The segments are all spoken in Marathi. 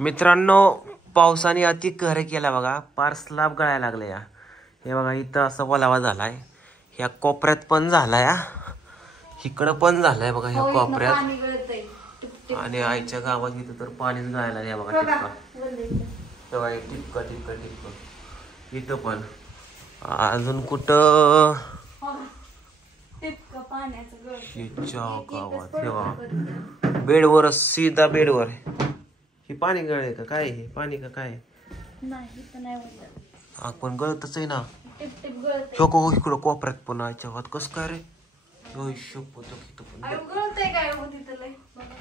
मित्रांनो, पावसाने अति कहर केला बघा. पार स्लाब गळायला लागला या. हे बघा इथं असा ओलावा झालाय. ह्या कोपऱ्यात पण झालाय, इकडं पण झालाय बघा ह्या कोपऱ्यात. आणि आईच्या गावात इथं तर पाणीच गळायला या बघा. टिपका टिपका टिपका टिपका इथं पण. अजून कुठं गावात तेव्हा बेडवर, सीधा बेडवर. हे पाणी गळले का काय? हे पाणी का काय? आपण गळतच आहे ना. इकडं कोपऱ्यात पण आईच्या गावात कस काय रे?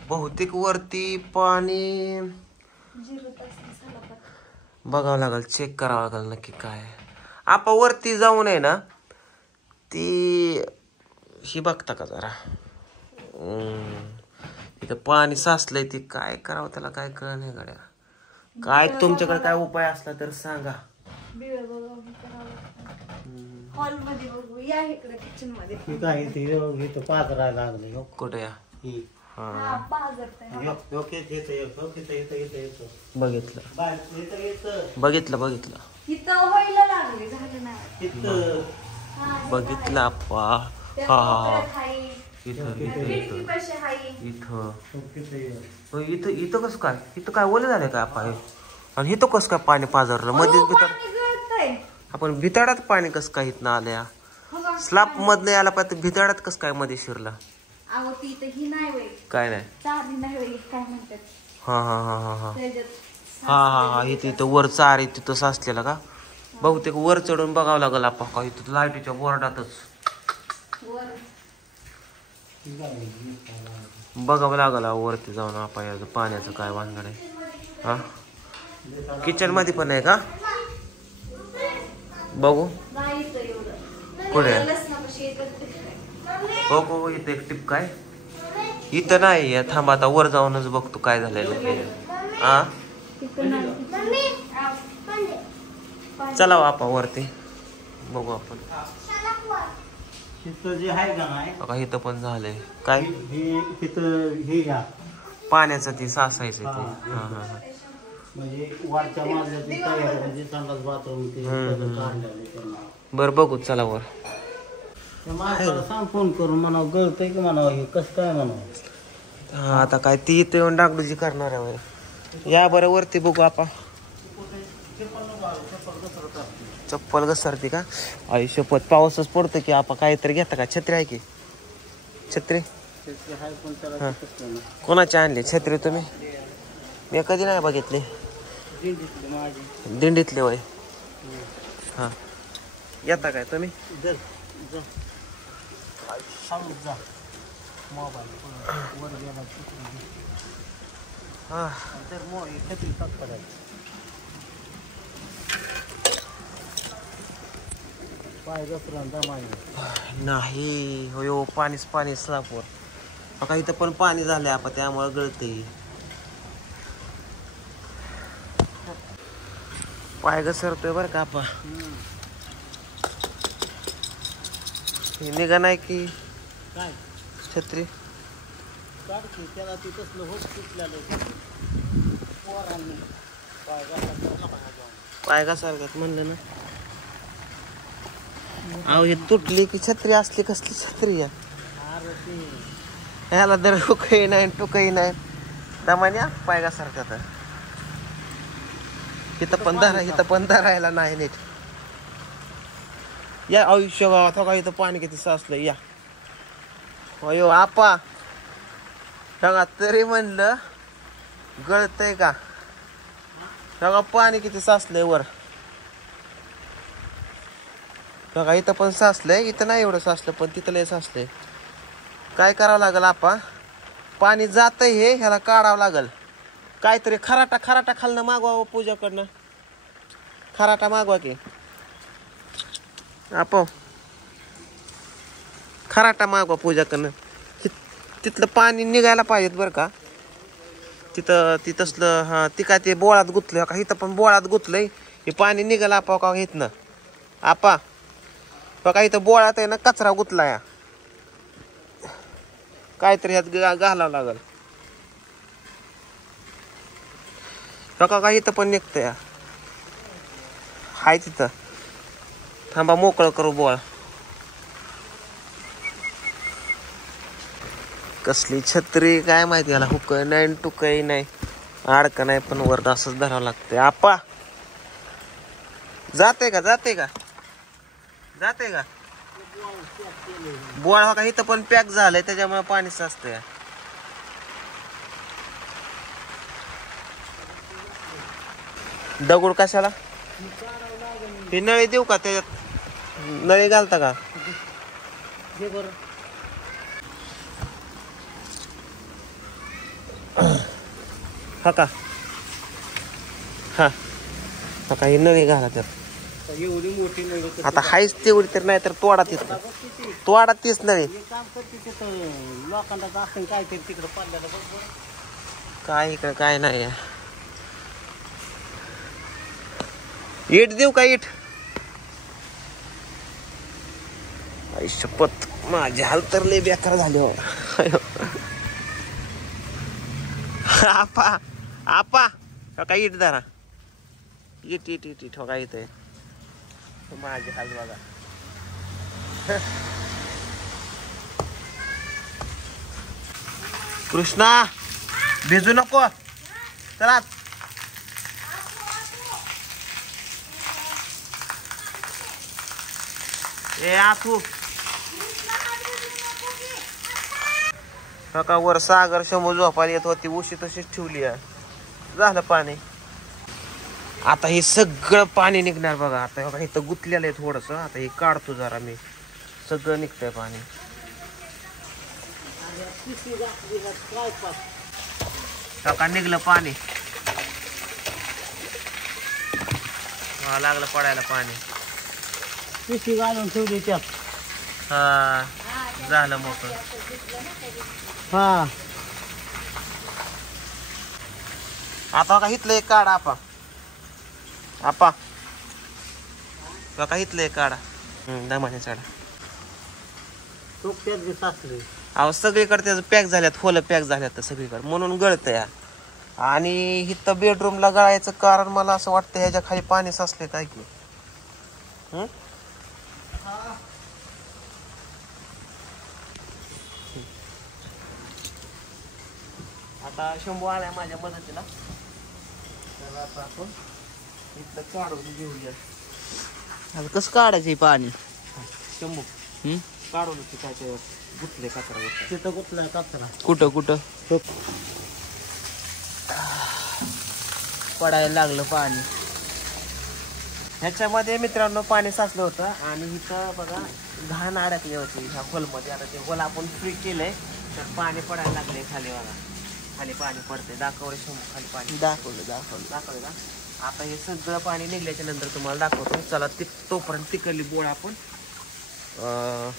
बहुतेक वरती पाणी बघावं लागल, चेक करावं लागल नक्की काय. आपण वरती जाऊन आहे ना ती ही बघता का जरा. इथं पाणी साचलंय, ती काय करावं त्याला काय कळ नाही गड्या. काय तुमच्याकडे काय उपाय असला तर सांगा. हॉल मध्ये बघू या, इकडे किचन मध्ये काय इथं पाजरायला लागले. कुठे या? बघितलं बघितलं बघितलं आप्पा. हा इथं इथं इथं कसं काय? इथं काय ओले झाले काय आप्पा? आणि इथं कसं काय पाणी पाजरलं मध्येच? भिताड आपण भिताडात पाणी कसं काय इथनं आल्या? स्लाब मधनं यायला पाहिजे, भिताडात कसं काय मध्ये शिरला? काय नाही. हा हा हा हा हा हा हा हा इथं वर चार तिथं साचलेला का? बहुतेक वर चढून बघावं लागल आपण. का इथं लाईटीच्या बोर्डातच बघावं लागल वरती जाऊन आपण पाण्याचं काय भानगड आहे. हा किचन मध्ये पण आहे का? बघू कुठे? हो हो इथं एक टिप काय इथं नाही. थांबा आता वर जाऊनच बघतो काय झालेलं. हा चला आपण वरती बघू आपण. जे आहे का नाही बघा इथं पण झालंय काय? हे घ्या पाण्याचं ती सासायचं ते. हा हा म्हणजे वरच्या मारल्याची तयारी म्हणजे संडास बाथरूम ते काढलेलं. बरं बघू चला वर. माणसाला सांग फोन करून म्हणावं गळतंय की म्हणावं हे कसं काय म्हणावं. हा आता काय ती इथं येऊन डागडुजी करणार आहे. या बरं वरती बघू आपण. चप्पल घसरते का? आई शपथ पाऊसच पडतो की आपण काहीतरी घेता का? छत्री आहे की? छत्री कोणाची आणली छत्री तुम्ही? मी कधी नाही बघितली. दिंडीतले वय. हा येता काय तुम्ही? हा नाही हो पाणीच पाणी स्लाबवर. बघा इथं पण पाणी झालंय आपण, त्यामुळे गळतंय. पाय घसरतोय बरं का आपा. निघा नाही की काय छत्री त्याला ती तसलं होत सुटलेलं पाय घसरतात म्हणलं ना. अहो हे तुटली की छत्री असली कसली छत्री आहे? ह्याला तर हुकही नाही टुकही नाही. दमान्या पाय घसरतात. इथं पण धरायला नाही नीट. या आयुष्य गावात हो का इथं पाणी किती साचलं. या अयो आपा बघा तरी म्हणलं गळतय का? बघा पाणी किती साचलंय वर. बघा इथं पण साचलंय. इथं नाही एवढं साचलं पण तिथं लय साचलंय. काय करावं लागल आपा? पाणी जातंय हे ह्याला काढावं लागल. काहीतरी खराटा खालनं मागवा पूजाकडनं. खराटा मागवा की आपो. खराटा मागवा पूजाकडनं. तिथलं पाणी निघायला पाहिजेत बरं का. तिथं तसलं हा ती काय ते बोळात गुतलंय का? इथं पण बोळात गुतलंय. हे पाणी निघालं आपा का इथनं आपा. बघा इथं बोळात आहे ना कचरा गुतलाय. काहीतरी ह्यात घालावं लागल. का इथं पण निघतंय. हाय तिथं. थांबा मोकळं करू बोळ. कसली छत्री काय माहिती याला. हुक नाही टुकही नाही अडका नाही पण वर असंच धरावं लागतंय. आपा जाते का जाते का जाते का बोळ. हो का इथं पण पॅक झालंय त्याच्यामुळे पाणी साचतंय. दगड कशाला हे नळी देऊ का त्याच्यात नळी घालता का. हा का हा हा का ही नळी घाला तर एवढी मोठी नळी आता हायच तेवढी तर नाही तर तोडा तीच नळी. काम करते तिथं लोकांना असं काहीतरी तिकडं पडल्याला बघ. काय इकडं काय नाही. इट देऊ का इट. आई शपथ माझी हाल तर लय बेकार झाली हो. आपा आपा का इट धरा. इट इट इट इट हो का इथे माझी हाल बघा. कृष्णा भिजू नको चला. ए आखू का वर सागर शंभू झोपायला येत होती उशी तशीच ठेवली झालं पाणी. आता हे सगळं पाणी निघणार बघा. आता बघा इथं गुतलेलं आहे थोडस. आता हे काढतो जरा मी. सगळं निघतंय पाणी. का निघलं पाणी. हा लागलं पडायला पाणी. पिशी घालून ठेवली त्यात. हा झालं मोकळं. हा आता का इथलं एक काढा आपा. आपा का इथलं एक काढा. दमाने चढा. टोक्यात बी साचले. अहो सगळीकडे त्याचं पॅक झाल्यात होलं पॅक झाल्यात सगळीकडे म्हणून गळतं या. आणि इथं बेडरूमला गळायचं कारण मला असं वाटतं ह्याच्या खाली पाणी साचले काय की. आता शंभू आलाय माझ्या मदतीला. त्याला आता आपण इथलं काढून घेऊया. आता कसं काढायचं पाणी. शंभू काढून काय ते गुतले कचरा. तिथं कुठला कचरा. कुठं कुठं पडायला लागलं पाणी. ह्याच्यामध्ये मित्रांनो पाणी साचलं होतं. आणि इथं बघा घाण अडकली होती ह्या खोलमध्ये. आता ते होल आपण फ्री केलंय तर पाणी पडायला लागले खाली बघा. खाली पाणी पडते. दाखवलं शंभू खाली पाणी. दाखवलं का. आता हे सगळं पाणी निघल्याच्या नंतर तुम्हाला दाखवतो. चला तोपर्यंत तिकडली बोळ आपण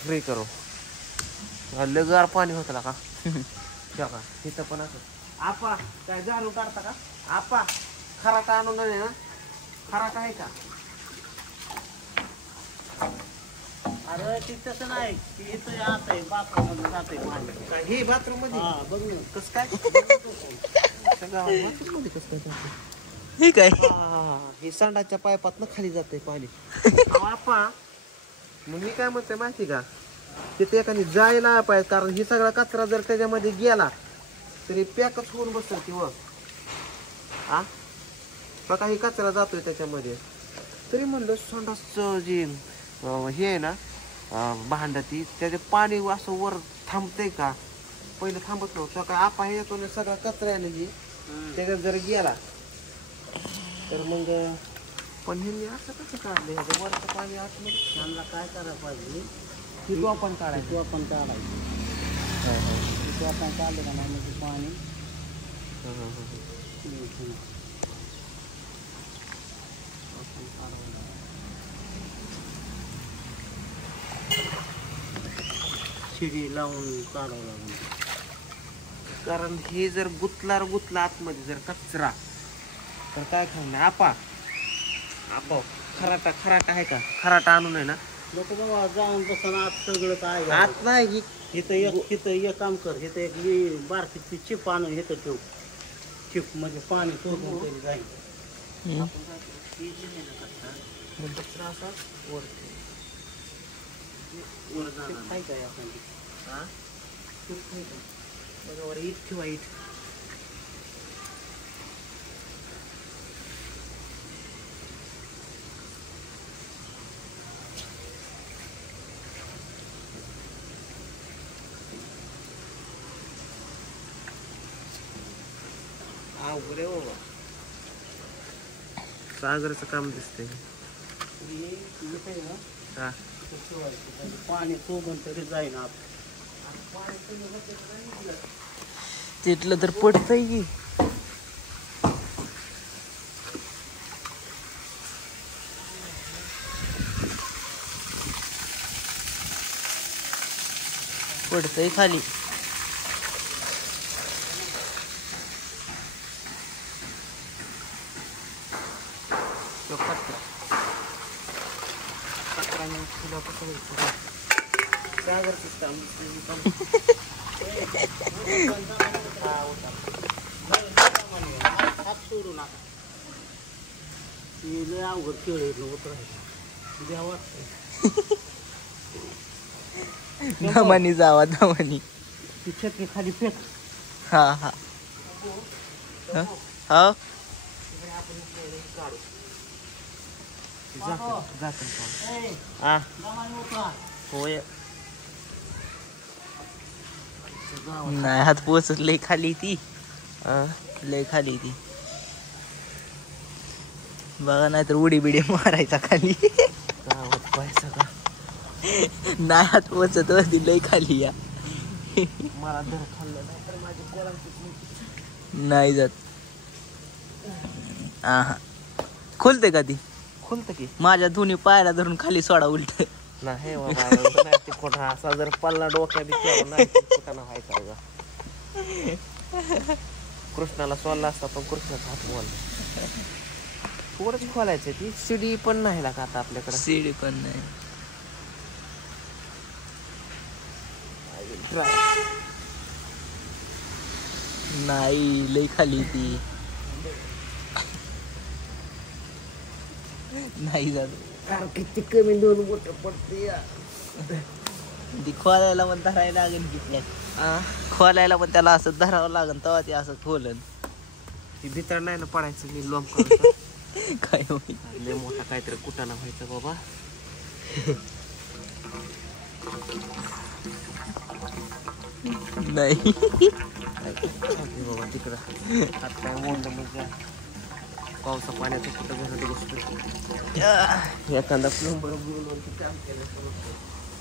फ्री करू. लगार पाणी होतं का बघा इथं पण असं. आपा काय जाळून काढता का आपा. खराटा आणून नाही ना. खराटा आहे का. अरे ती तसं नाही. ती इथं आत आहे बाथरूम मध्ये जाते पाणी. काय हे बाथरूम मध्ये. हा बघ ना कसं काय बाथरूम मध्ये कसं काय ठीक आहे. हे संडाच्या पायपातनं खाली जाते पाणी. आपा मग मी काय म्हणतोय माहिती का तिथे एखादी जायला पाहिजे. कारण ही सगळा कचरा जर त्याच्यामध्ये गेला तरी पॅकच होऊन बसल किंवा हा बघा ही कचरा जातोय त्याच्यामध्ये. तरी म्हणलं संडासचं जे हे आहे ना भांडती त्याचे पाणी असं वर थांबतंय का. पहिलं थांबत नव्हतं. काय आपा हे येतो ना सगळा कचरा आहे ना त्याच्यात जर गेला तर मग. पण हे मी असं कसं काढलं ह्याचं वरचं पाणी आतमध्ये. त्यांना काय करायला पाहिजे. तिथं आपण काढायचं. तिथं आपण काढायचं. तिथं आपण काढलं का नाही म्हणजे पाणी. शिडी लावून काढावं लागेल. कारण हे जर गुतला आतमध्ये जर कचरा तर काय खाणार. आपा खराटा आहे का. खराटा आणून आहे ना. लोक बाबा जाऊन बसून आत सगळं काय आत नाही तिथं एक काम कर. इथं एक बारकी चिप आणून इथं ठेव. चिप म्हणजे पाणी सोडून तरी जाईल. काय काय आपण बरोबर ईट किंवा ईट अवघड आहे बाबा. सागरचं काम दिसतंय. हा पाणी सोडून तरी जाईल. तिथलं तर पडतंय की. पडतंय खाली. हात सोडू नका. मी लय अवघड खेळ उतरायचं द्या वाटतं. दमानी जावा दमानी. ती चटणी खाली फेक. हा हा हा होय. नाही हात पोचत लय खाली ती. लय खाली ती बघा. नाहीतर उडी बिडी मारायचा खाली. पैसा का नाही हात पोचत होती लय खाली या. मला धर खाल्लं नाही तर माझी कोणाची नाही जात. हा खुलते का ती? खुलत की. माझ्या दोन्ही पायाला धरून खाली सोडा उलट. नाही कुठं असा जर पल्ला डोक्या बी कुठं व्हायचा. कृष्णाला सोडला असता पण कृष्णाचा हात मोडला. थोडंच खोलायचं. ती शिडी पण नाही का आता आपल्याकडे? शिडी पण नाही. नाही लई खाली ती. नाही जात. किती कमी 2 बोट पडते. ती खोलायला पण धरायला लागेल की. खोलायला पण त्याला असं धरावं लागेल तेव्हा ते असं खोलन. ती भीतर नाही ना पडायचं. मी लोम काय लय मोठा काहीतरी कुटाणा व्हायचा बाबा. नाही बाबा तिकडं हात काय मोडलं म्हणजे पावसा पाण्याचं कुठं घरात गोष्ट. एखादा प्लंबर बोलून काम केलं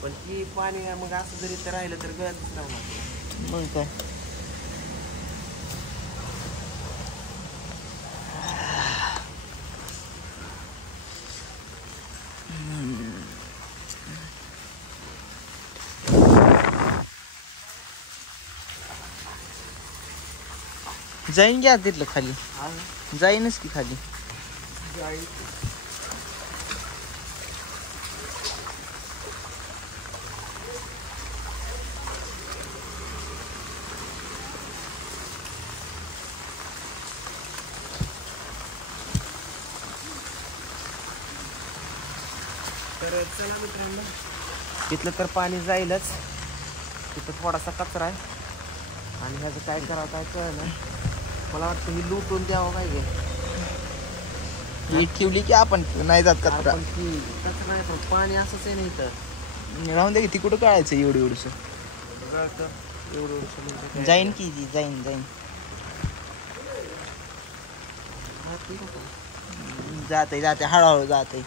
पण ती पाणी मग असं जरी तर राहिलं तर गळतच नाही. मग काय जाईन घ्या तिथलं खाली. जाईनच की खाली. तर चला मित्रांनो तिथलं तर पाणी जाईलच. तिथं थोडासा कचरा आहे आणि ह्याचं काय करावं काय कळलं. मला वाटतं ही लुटून द्यावं काय गे ठेवली की आपण नाही जात कचरा. कचरा नाही पण पाणी असंच आहे नाही तर राहून दे. ती कुठं काढायचं एवढं एवढंसं. एवढं जाईन की जाईन जाईन. जाते जाते हळूहळू जाते.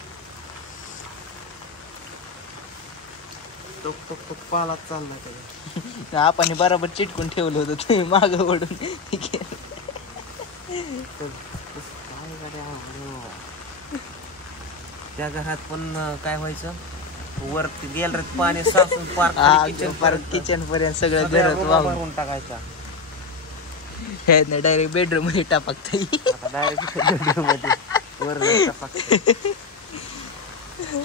पाला चालला आपण बरोबर चिटकून ठेवलं होतं. तुम्ही माग ओढून त्या घरात पण काय व्हायचं. वर गेल रे पाणी साचून पार किचन पर्यंत सगळं घरात वाहून टाकायचा. हे नाही डायरेक्ट बेडरूम मध्ये टाकता. डायरेक्ट बेडरूम मध्ये वर टाकता.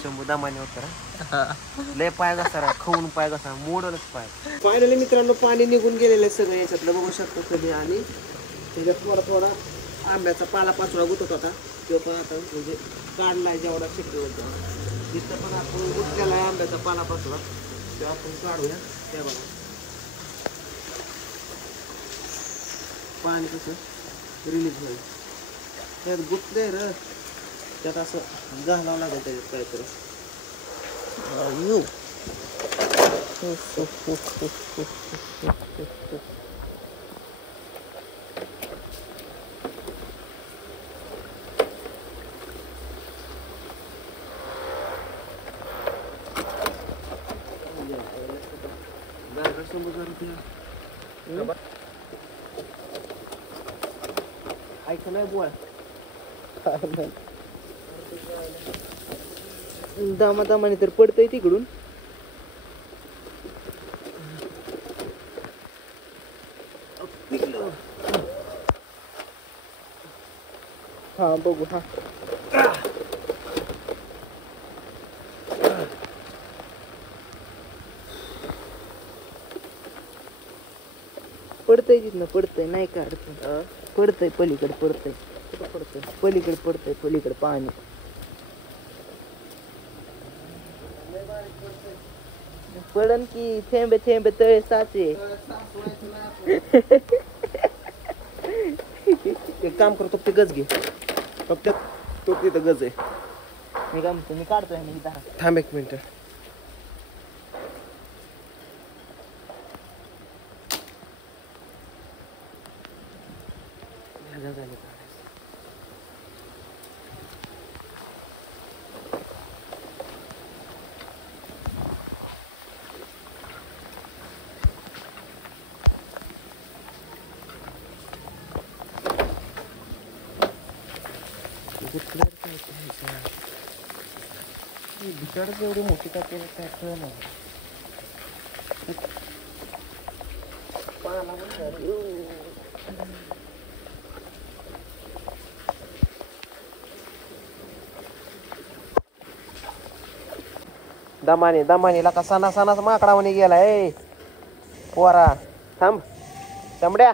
शंभू दामाने होता लय पाय घसा खाऊन पाय घसा मोडलच पाय. फायनली मित्रांनो पाणी निघून गेलेलं आहे सगळं याच्यातलं बघू शकतो तुम्ही. आणि त्याच्यात थोडा थोडा आंब्याचा पाला पाचोळा गुतत होता तो पण आता म्हणजे काढलाय जेवढा शक्य होता. जिथं पण आपण गुतलेला आहे आंब्याचा पाला पाचोळा तो आपण काढूया. ते बघा पाणी कसं रिलीज होईल. त्यात गुतलंय र त्यात असं घालावं लागेल त्याच्यात काहीतरी. ऐक नाही बुवा दामादामाने तर पडतंय तिकडून. हा बघू. हा पडतंय तिथनं पडतंय नाही का अडचण. पडतंय पलीकडे पडतंय पलीकडे पडतंय पलीकडे पाणी. पडन की थेंबे थेंबे तळे साचे. एक काम करतो ते गज घे फक्त तो तिथं गज आहे. मी काय म्हणतो मी काढतोय मी थांब एक मिनिट. बिचारच एवढी मोठी का केलं काय कळलं नाही. दमानीला का सणा सणाच माकडावणी गेला. ए पोरा थांब शंभड्या.